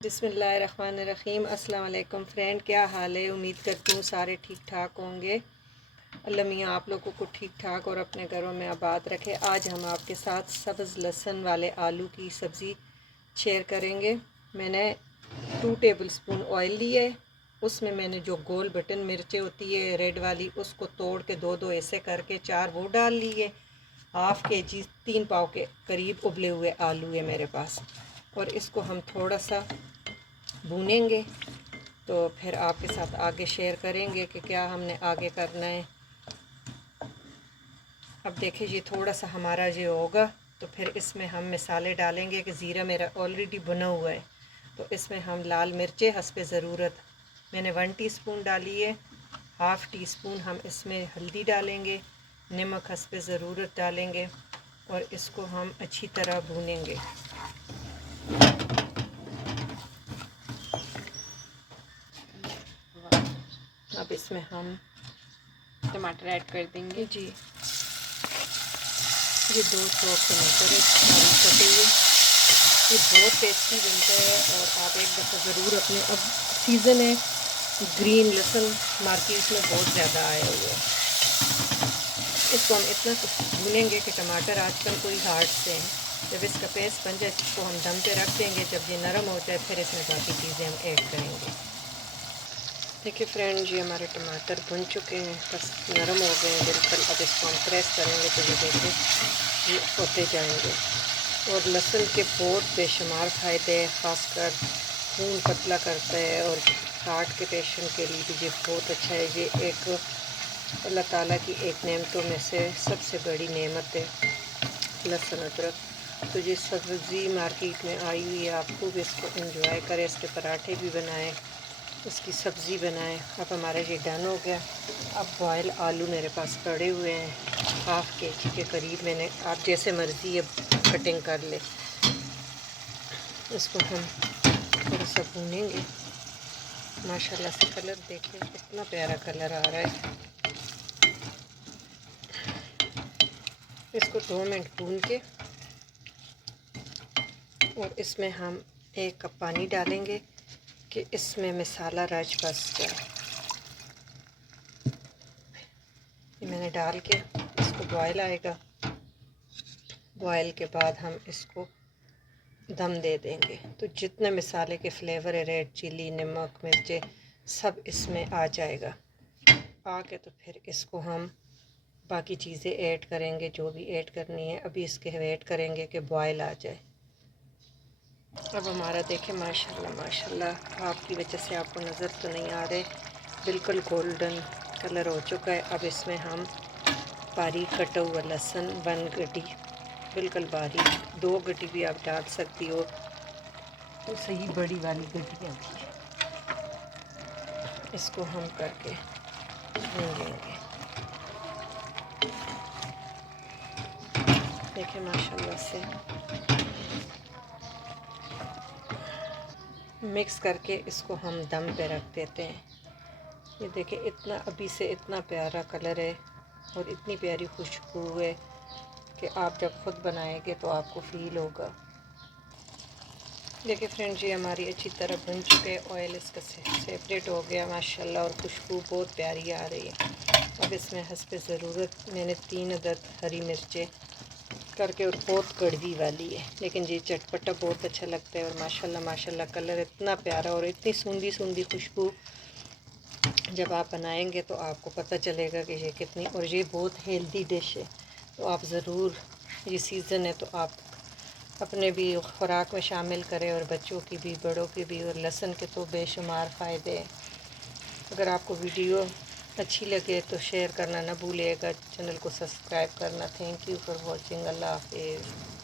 बिस्मिल्लाहिर्रहमानिर्रहीम। अस्सलाम वालेकुम फ्रेंड, क्या हाल है? उम्मीद करती हूँ सारे ठीक ठाक होंगे। अल्लाह मियाँ आप लोगों को ठीक ठाक और अपने घरों में आबाद रखे। आज हम आपके साथ सब्ज़ लहसुन वाले आलू की सब्ज़ी शेयर करेंगे। मैंने 2 टेबलस्पून ऑयल लिए, उसमें मैंने जो गोल बटन मिर्चें होती है रेड वाली, उसको तोड़ के दो दो ऐसे करके 4 वो डाल लिए। हाफ़ के जी 3 पाव के करीब उबले हुए आलू है मेरे पास, और इसको हम थोड़ा सा भूनेंगे तो फिर आपके साथ आगे शेयर करेंगे कि क्या हमने आगे करना है। अब देखिए जी, थोड़ा सा हमारा जो होगा तो फिर इसमें हम मसाले डालेंगे कि ज़ीरा मेरा ऑलरेडी बना हुआ है, तो इसमें हम लाल मिर्चें हस्बे ज़रूरत मैंने 1 टीस्पून डाली है। हाफ़ टी स्पून हम इसमें हल्दी डालेंगे, नमक हस्बे ज़रूरत डालेंगे और इसको हम अच्छी तरह भूनेंगे। अब इसमें हम टमाटर ऐड कर देंगे। जी, ये 2 चौक टमाटर बारीक कटे हुए, ये बहुत टेस्टी बनता है और आप एक दफ़ा ज़रूर अपने, अब सीज़न है ग्रीन लहसुन मार्केट में बहुत ज़्यादा आया हुआ है। इसको हम इतना भूनेंगे कि टमाटर आजकल कोई हार्ड से हैं, जब इसका पेस्ट बन जाए इसको हम दम पे रख देंगे। जब ये नरम हो जाए फिर इसमें बाकी चीज़ें हम ऐड करेंगे। देखिए फ्रेंड जी, हमारे टमाटर भुन चुके हैं, बस नरम हो गए हैं बिल्कुल। अब इसको हम प्रेस करेंगे तो ये देखिए ये होते जाएंगे। और लहसुन के बहुत बेशुमार फ़ायदे हैं, ख़ासकर खून पतला करता है और हार्ट के पेशेंट के लिए भी ये बहुत अच्छा है। ये एक अल्लाह ताला की एक नेमतों में से सबसे बड़ी नेमत है लहसुन अदरक। तो ये सब्ज़ी मार्केट में आई हुई है, आप खूब इसको एंजॉय करें, इसके पराठे भी बनाएं, इसकी सब्ज़ी बनाएं। अब हमारा ये डन हो गया। अब बॉयल आलू मेरे पास पड़े हुए हैं, हाफ़ के जी के करीब। मैंने, आप जैसे मर्ज़ी है कटिंग कर ले। इसको हम थोड़ा सा भूनेंगे। माशाल्लाह से कलर देखिए कितना प्यारा कलर आ रहा है। इसको 2 मिनट भून के और इसमें हम 1 कप पानी डालेंगे कि इसमें मसाला रच बस जाए। ये मैंने डाल के इसको बॉयल आएगा, बॉयल के बाद हम इसको दम दे देंगे। तो जितने मसाले के फ्लेवर है, रेड चिली, नमक, मिर्चें, सब इसमें आ जाएगा। आके तो फिर इसको हम बाकी चीज़ें ऐड करेंगे जो भी ऐड करनी है। अभी इसके वेट करेंगे कि बॉयल आ जाए। अब हमारा देखें माशाल्लाह माशाल्लाह, आपकी वजह से आपको नज़र तो नहीं आ रहे, बिल्कुल गोल्डन कलर हो चुका है। अब इसमें हम बारीक कटा हुआ लहसुन 1 गड्डी, बिल्कुल बारीक, 2 गड्डी भी आप डाल सकती हो तो सही, बड़ी वाली गड्डी आती है। इसको हम करके भूनेंगे। देखें माशाल्लाह से मिक्स करके इसको हम दम पे रख देते हैं। ये देखें इतना, अभी से इतना प्यारा कलर है और इतनी प्यारी खुशबू है कि आप जब ख़ुद बनाएंगे तो आपको फ़ील होगा। देखिए फ्रेंड जी, हमारी अच्छी तरह बन चुके हैं, ऑयल इसका सेपरेट हो गया माशाल्लाह और खुशबू बहुत प्यारी आ रही है। अब इसमें हस्बे ज़रूरत मैंने 3 अदद हरी मिर्चें करके, और बहुत कड़वी वाली है लेकिन ये चटपटा बहुत अच्छा लगता है। और माशाल्लाह माशाल्लाह कलर इतना प्यारा और इतनी सूंधी सूंधी खुशबू, जब आप बनाएंगे तो आपको पता चलेगा कि ये कितनी, और ये बहुत हेल्दी डिश है। तो आप ज़रूर, ये सीज़न है तो आप अपने भी खुराक में शामिल करें और बच्चों की भी, बड़ों की भी। और लहसुन के तो बेशुमार फ़ायदे हैं। अगर आपको वीडियो अच्छी लगे तो शेयर करना ना भूलिएगा, चैनल को सब्सक्राइब करना। Thank you for watching. अल्लाह हाफिज़।